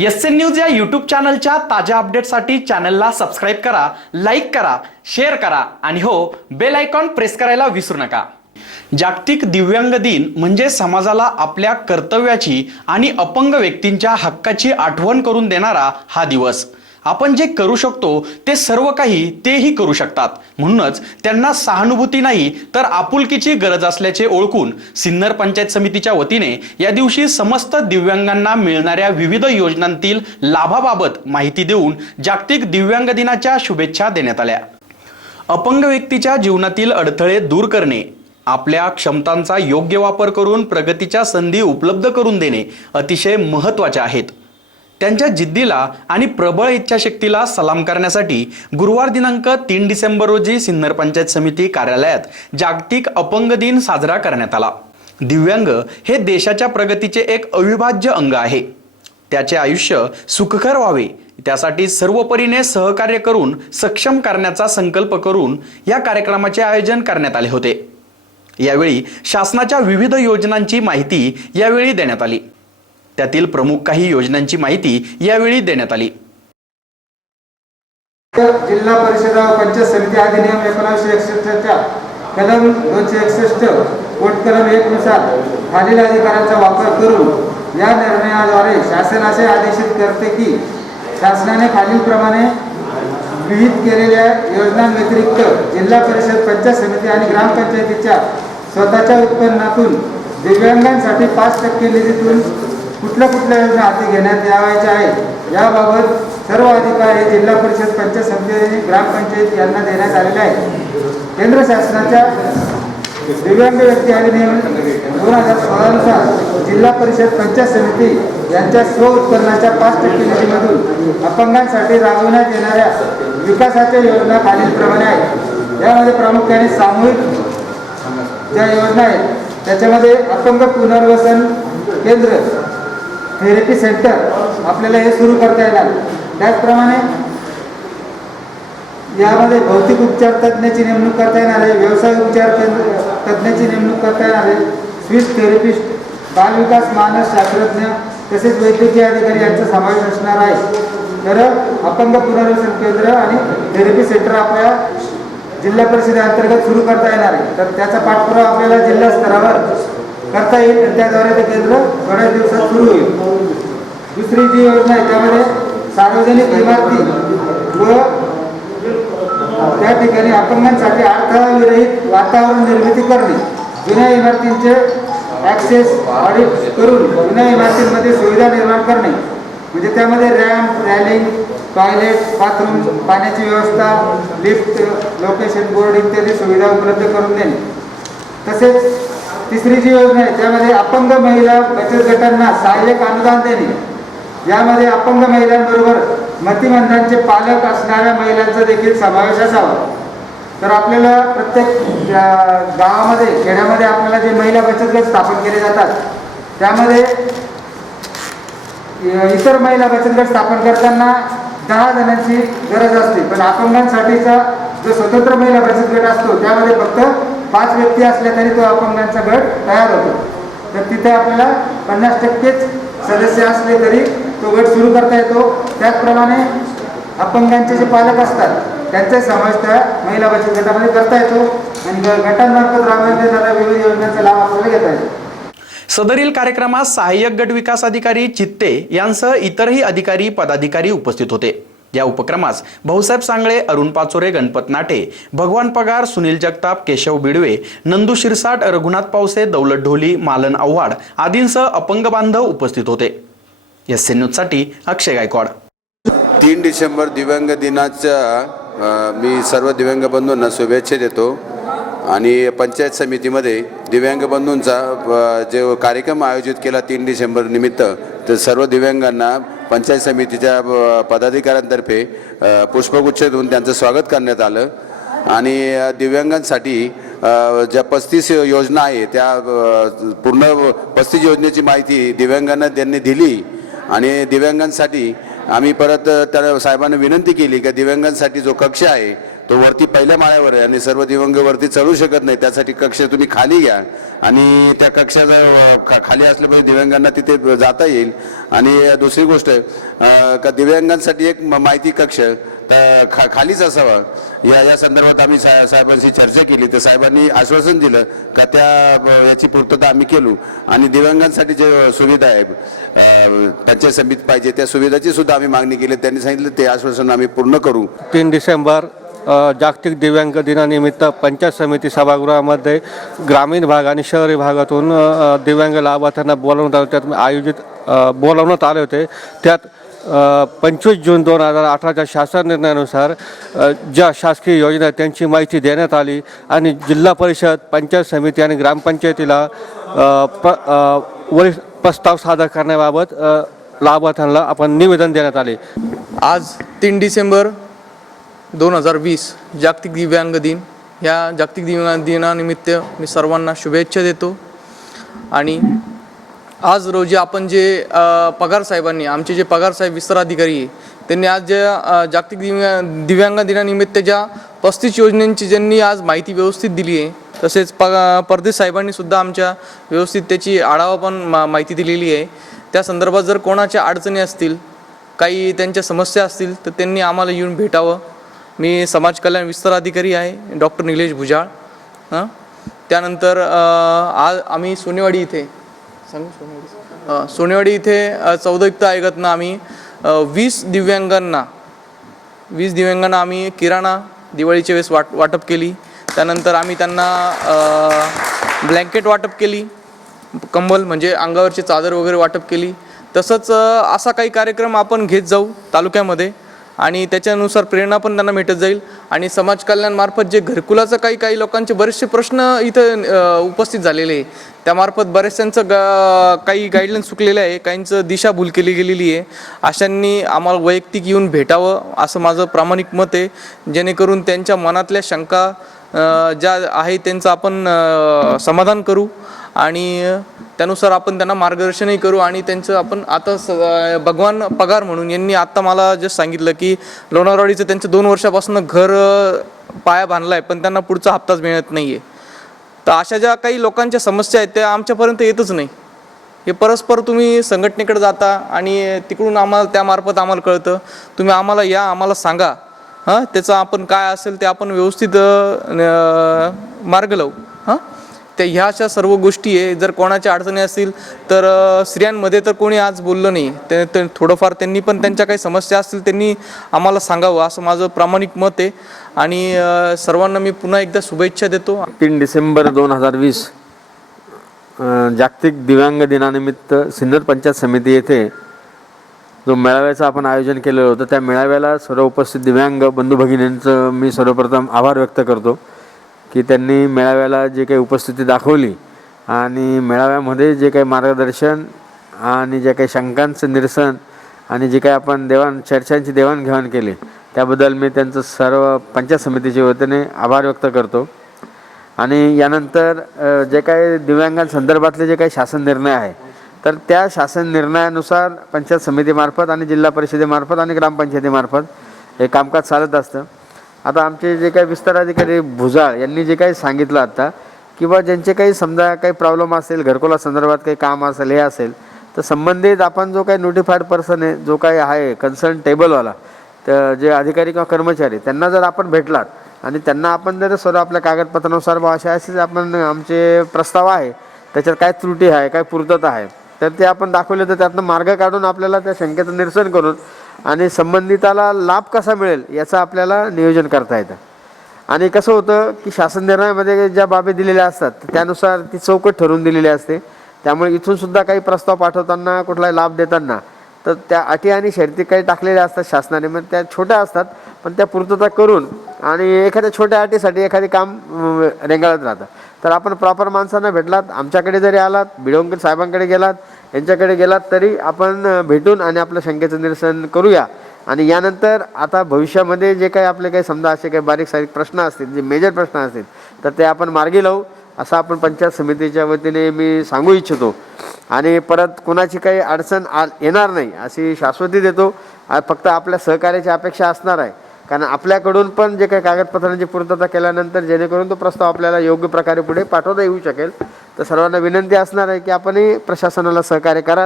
S N news या YouTube चॅनलच्या ताज्या अपडेटसाठी चॅनलला सबस्क्राईब करा लाईक करा शेअर करा आणि हो बेल आयकॉन प्रेस करायला विसरू नका. जागतिक दिव्यांग दिन म्हणजे समाजाला आपल्या कर्तव्याची आणि अपंग व्यक्तींच्या हक्काची आठवण करून देणारा हा दिवस. आपण जे करू शकतो ते सर्व काही तेही करू शकतात. म्हणूनच त्यांना सहानुभूती नाही तर आपुलकीची गरज असल्याचे ओळखून सिन्नर पंचायत समितीच्या वतीने या दिवशी समस्त दिव्यांगांना मिळणाऱ्या विविध योजनांतील लाभाबाबत माहिती देऊन जागतिक दिव्यांग दिनाच्या शुभेच्छा देण्यात आल्या. अपंग व्यक्तीच्या जीवनातील अडथळे दूर करणे आपल्या क्षमतांचा योग्य वापर करून प्रगतीच्या संधी उपलब्ध करून देणे अतिशय महत्त्वाचे आहेत. त्यांच्या जिद्दीला आणि प्रबळ इच्छाशक्तीला सलाम करण्यासाठी गुरुवार दिनांक तीन डिसेंबर रोजी सिन्नर पंचायत समिती कार्यालयात जागतिक अपंग दिन साजरा करण्यात आला. दिव्यांग हे देशाच्या प्रगतीचे एक अविभाज्य अंग आहे. त्याचे आयुष्य सुखकर व्हावे त्यासाठी सर्वपरीने सहकार्य करून सक्षम करण्याचा संकल्प करून या कार्यक्रमाचे आयोजन करण्यात आले होते. यावेळी शासनाच्या विविध योजनांची माहिती यावेळी देण्यात आली. त्यातील प्रमुख काही योजनांची माहिती यावेळी देण्यात आली. जिल्हा परिषद पंचायत समिती अधिनियम एकोणीसशे एकसष्टच्या कलम दोनशे एकसष्ट पोट कलम एक नुसार खालील अधिकारांचा वापर करून या निर्णयाद्वारे शासन असे आदेशित करते की शासनाने खालीलप्रमाणे विहित केलेल्या योजनांव्यतिरिक्त जिल्हा परिषद पंचायत समिती आणि ग्रामपंचायतीच्या स्वतःच्या उत्पन्नातून दिव्यांगांसाठी पाच टक्के निधीतून कुठल्या कुठल्या योजना हाती घेण्यात यावायच्या आहेत? याबाबत सर्व अधिकार हे जिल्हा परिषद पंचायत समिती आणि ग्रामपंचायत यांना देण्यात आलेले आहे केंद्र शासनाच्या दिव्यांग व्यक्ती अधिनियम दोन हजार सोळानुसार जिल्हा परिषद पंचायत समिती यांच्या स्व उत्पन्नाच्या पाच टक्के निधीमधून अपंगांसाठी राबवण्यात येणाऱ्या विकासाच्या योजना खालीलप्रमाणे आहेत. यामध्ये प्रामुख्याने सामूहिक ज्या योजना आहेत त्याच्यामध्ये अपंग पुनर्वसन केंद्र थेरपी सेंटर आपल्याला हे सुरू करता येणार. त्याचप्रमाणे यामध्ये भौतिक उपचार तज्ज्ञाची नेमणूक करता येणार आहे व्यवसाय उपचार केंद्र तज्ज्ञाची नेमणूक करता येणार आहे. स्विस थेरपिस्ट बालविकास मानस शास्त्रज्ञ तसेच वैद्यकीय अधिकारी यांचा समावेश असणार आहे. तर अपंग पुनर्वसन केंद्र आणि थेरपी सेंटर आपल्या जिल्हा परिषदेअंतर्गत सुरू करता येणार आहे. तर त्याचा पाठपुरावा आपल्याला जिल्हा स्तरावर करता येईल तर त्याद्वारे ते केंद्र थोड्या दिवसात सुरू होईल. दुसरी जी योजना आहे त्यामध्ये सार्वजनिक इमारती व त्या ठिकाणी अपंगांसाठी अडथळा विरहित वातावरण निर्मिती करणे जुन्या इमारतींचे ॲक्सेस ऑडिट करून जुन्या इमारतींमध्ये सुविधा निर्माण करणे म्हणजे त्यामध्ये रॅम्प रॅलिंग टॉयलेट बाथरूम पाण्याची व्यवस्था लिफ्ट लोकेशन बोर्ड इत्यादी सुविधा उपलब्ध करून देणे. तसेच तिसरी जी योजना आहे त्यामध्ये अपंग महिला बचत गटांना सहाय्यक अनुदान देणे. यामध्ये अपंग महिलांबरोबर मतिमंदांचे पालक असणाऱ्या महिलांचा देखील समावेश असावा. तर आपल्याला प्रत्येक गावामध्ये खेड्यामध्ये आपल्याला जे महिला बचत गट स्थापन केले जातात त्यामध्ये इतर महिला बचत गट स्थापन करताना दहा जणांची गरज असते. पण अपंगांसाठीचा जो स्वतंत्र महिला बचत गट असतो त्यामध्ये फक्त पाच व्यक्ती असल्या तरी तो अपंगांचा गट तयार होतो. तर तिथे आपल्याला पन्नास टक्केच सदस्य असले तरी तो गट सुरू करता येतो. त्याचप्रमाणे अपंगांचे जे पालक असतात त्यांचा समावेश त्या महिला बचत गटामध्ये करता येतो. आणि गटांमार्फत राबवण्यात येणाऱ्या विविध योजनांचा लाभ आपल्याला घेता येतो. सदरील कार्यक्रमात सहाय्यक गट विकास अधिकारी चित्ते यांसह इतरही अधिकारी पदाधिकारी उपस्थित होते. या उपक्रमास भाऊसाहेब सांगळे अरुण पाचोरे गणपत नाटे भगवान पगार सुनील जगताप केशव बिडवे नंदू शिरसाट रघुनाथ पावसे दौलत ढोली मालन आव्हाड आदींसह अपंग बांधव उपस्थित होते. एस सी न्यूजसाठी अक्षय गायकवाड. तीन डिसेंबर दिव्यांग दिनाच्या मी सर्व दिव्यांग बंधूंना शुभेच्छा देतो. आणि पंचायत समितीमध्ये दिव्यांग बंधूंचा जो कार्यक्रम आयोजित केला तीन डिसेंबर निमित्त तर सर्व दिव्यांगांना पंचायत समितीच्या पदाधिकाऱ्यांतर्फे पुष्पगुच्छ देऊन त्यांचं स्वागत करण्यात आलं. आणि दिव्यांगांसाठी ज्या पस्तीस योजना आहे त्या पूर्ण पस्तीस योजनेची माहिती दिव्यांगांना त्यांनी दिली. आणि दिव्यांगांसाठी आम्ही परत त्या साहेबांना विनंती केली की दिव्यांगांसाठी जो कक्ष आहे तो वरती पहिल्या माळ्यावर आहे आणि सर्व दिवंग वरती चढू शकत नाही. त्यासाठी कक्ष तुम्ही खाली घ्या आणि त्या कक्षाचा खा- खाली असल्यामुळे दिव्यांगांना तिथे जाता येईल. आणि दुसरी गोष्ट का दिव्यांगांसाठी एक म- माहिती कक्ष तर खा खालीच असावा. या या संदर्भात आम्ही सा साहेबांशी चर्चा केली. तर साहेबांनी आश्वासन दिलं का त्या याची पूर्तता आम्ही केलो. आणि दिव्यांगांसाठी जे सुविधा आहे अं, पंचायत समिती पाहिजे त्या सुविधाची सुद्धा आम्ही मागणी केली. त्यांनी सांगितलं ते आश्वासन आम्ही पूर्ण करू. तीन डिसेंबर जागतिक दिव्यांग दिनानिमित्त पंचायत समिती सभागृहामध्ये ग्रामीण भाग आणि शहरी भागातून दिव्यांग लाभार्थ्यांना बोलावण्यात आलं. त्यात आयोजित बोलावण्यात आले होते. त्यात पंचवीस जून दोन हजार अठराच्या शासन निर्णयानुसार ज्या शासकीय योजना आहेत त्यांची माहिती देण्यात आली आणि जिल्हा परिषद पंचायत समिती आणि ग्रामपंचायतीला प वरिष्ठ प्रस्ताव सादर करण्याबाबत लाभार्थ्यांना आपण निवेदन देण्यात आले. आज तीन डिसेंबर दोन हजार वीस जागतिक दिव्यांग दिन. या जागतिक दिव्यांग दिनानिमित्त मी सर्वांना शुभेच्छा देतो. आणि आज रोजी आपण जे पगार साहेबांनी आमचे जे पगार साहेब विस्तराधिकारी आहे त्यांनी आज ज्या जागतिक दिव्या दिव्यांग दिनानिमित्त ज्या पस्तीस योजनांची ज्यांनी आज माहिती व्यवस्थित दिली आहे तसेच प परदेश साहेबांनी सुद्धा आमच्या व्यवस्थित त्याची आढावा पण मा माहिती दिलेली आहे. त्या संदर्भात जर कोणाच्या अडचणी असतील काही त्यांच्या समस्या असतील तर त्यांनी आम्हाला येऊन भेटावं. मी समाज कल्याण विस्तार अधिकारी आहे डॉक्टर निलेश भुजाळ. हां? त्यानंतर आज आम्ही सोनेवाडी इथे सांगू सोनेवाडी? सोनेवाडी इथे चौदयुक्त आयोगातनं आम्ही वीस दिव्यांगांना वीस दिव्यांगांना आम्ही किराणा दिवाळीच्या वेळेस वाट वाटप केली. त्यानंतर आम्ही त्यांना ब्लँकेट वाटप केली. कंबल म्हणजे अंगावरची चादर वगैरे वाटप केली. तसंच असा काही कार्यक्रम आपण घेत जाऊ तालुक्यामध्ये. आणि त्याच्यानुसार प्रेरणा पण त्यांना भेटत जाईल. आणि समाज कल्याणमार्फत जे घरकुलाचं काही काही लोकांचे बरेचसे प्रश्न इथं उपस्थित झालेले आहे. त्यामार्फत बरेचशांचं ग काही गाईडलाईन चुकलेलं आहे. काहींचं दिशाभूल केली गेलेली आहे. अशांनी आम्हाला वैयक्तिक येऊन भेटावं असं माझं प्रामाणिक मत आहे. जेणेकरून त्यांच्या मनातल्या शंका ज्या आहे त्यांचं आपण समाधान करू. आणि त्यानुसार आपण त्यांना मार्गदर्शनही करू आणि त्यांचं आपण आता स भगवान पगार म्हणून यांनी आत्ता मला जस्ट सांगितलं की लोणारवाडीचं त्यांचं दोन वर्षापासून घर पाया बांधला आहे पण त्यांना पुढचा हप्ताच मिळत नाही आहे तर अशा ज्या काही लोकांच्या समस्या आहेत त्या आमच्यापर्यंत येतच नाही. हे परस्पर तुम्ही संघटनेकडे जाता आणि तिकडून आम्हाला त्यामार्फत आम्हाला कळतं. तुम्ही आम्हाला या आम्हाला सांगा. हां? त्याचं आपण काय असेल ते आपण व्यवस्थित मार्ग लावू. हां? त्या ह्या अशा सर्व गोष्टी आहे. जर कोणाच्या अडचणी असतील तर स्त्रियांमध्ये तर कोणी आज बोललं नाही. ते ते थोडंफार त्यांनी पण त्यांच्या काही समस्या असतील त्यांनी आम्हाला सांगावं असं माझं प्रामाणिक मत आहे. आणि सर्वांना मी पुन्हा एकदा शुभेच्छा देतो. तीन डिसेंबर दोन हजार वीस जागतिक दिव्यांग दिनानिमित्त सिन्नर पंचायत समिती येथे जो मेळाव्याचं आपण आयोजन केलेलं होतं त्या मेळाव्याला सर्व उपस्थित दिव्यांग बंधू भगिनींचं मी सर्वप्रथम आभार व्यक्त करतो. की त्यांनी मेळाव्याला जे काही उपस्थिती दाखवली आणि मेळाव्यामध्ये जे काही मार्गदर्शन आणि जे काही शंकांचं निरसन आणि जे काही आपण देवाण चर्चांची देवाणघेवाण केली त्याबद्दल मी त्यांचं सर्व पंचायत समितीच्या वतीने आभार व्यक्त करतो. आणि यानंतर जे काही दिव्यांगांसंदर्भातले जे काही शासन निर्णय आहे तर त्या शासन निर्णयानुसार पंचायत समितीमार्फत आणि जिल्हा परिषदेमार्फत आणि ग्रामपंचायतीमार्फत हे कामकाज चालत असतं. आता आमचे जे काही विस्तार अधिकारी भुजाळ यांनी जे काही सांगितलं आता किंवा ज्यांचे काही समजा काही प्रॉब्लेम असेल घरकुला संदर्भात काही काम असेल हे असेल तर संबंधित आपण जो काही नोटिफाईड पर्सन आहे जो काही आहे कन्सर्न टेबलवाला तर जे अधिकारी किंवा कर्मचारी त्यांना जर आपण भेटलात आणि त्यांना आपण जर सर्व आपल्या कागदपत्रानुसार बा अशा असेच आपण आमचे प्रस्ताव आहे त्याच्यात काय त्रुटी आहे काय पूर्तता आहे तर ते आपण दाखवले तर त्यातनं मार्ग काढून आपल्याला त्या शंकेचं निरसन करून आणि संबंधिताला लाभ कसा मिळेल याचं आपल्याला नियोजन करता येतं. आणि कसं होतं की शासन निर्णयामध्ये ज्या बाबी दिलेल्या असतात त्यानुसार ती चौकट ठरवून दिलेली असते. त्यामुळे इथूनसुद्धा काही प्रस्ताव पाठवताना कुठलाही लाभ देताना तर त्या अटी आणि शर्ती काही टाकलेल्या असतात शासनाने. मग त्या छोट्या असतात पण त्या पूर्तता करून आणि एखाद्या छोट्या अटीसाठी एखादे काम रेंगाळत राहतं तर आपण प्रॉपर माणसांना भेटलात आमच्याकडे जरी आलात बिडोंकर साहेबांकडे गेलात यांच्याकडे गेलात तरी आपण भेटून आणि आपलं शंकेचं निरसन करूया. आणि यानंतर आता भविष्यामध्ये जे काही आपले काही समजा असे काही बारीक सारीक प्रश्न असतील जे मेजर प्रश्न असतील तर ते आपण मार्गी लावू. असं आपण पंचायत समितीच्या वतीने मी सांगू इच्छितो. आणि परत कोणाची काही अडचण आ येणार नाही अशी शाश्वती देतो. फक्त आपल्या सहकार्याची अपेक्षा असणार आहे. कारण आपल्याकडून पण जे काही कागदपत्रांची पूर्तता केल्यानंतर जेणेकरून तो प्रस्ताव आपल्याला योग्य प्रकारे पुढे पाठवता येऊ शकेल. तर सर्वांना विनंती असणार आहे की आपणही प्रशासनाला सहकार्य करा.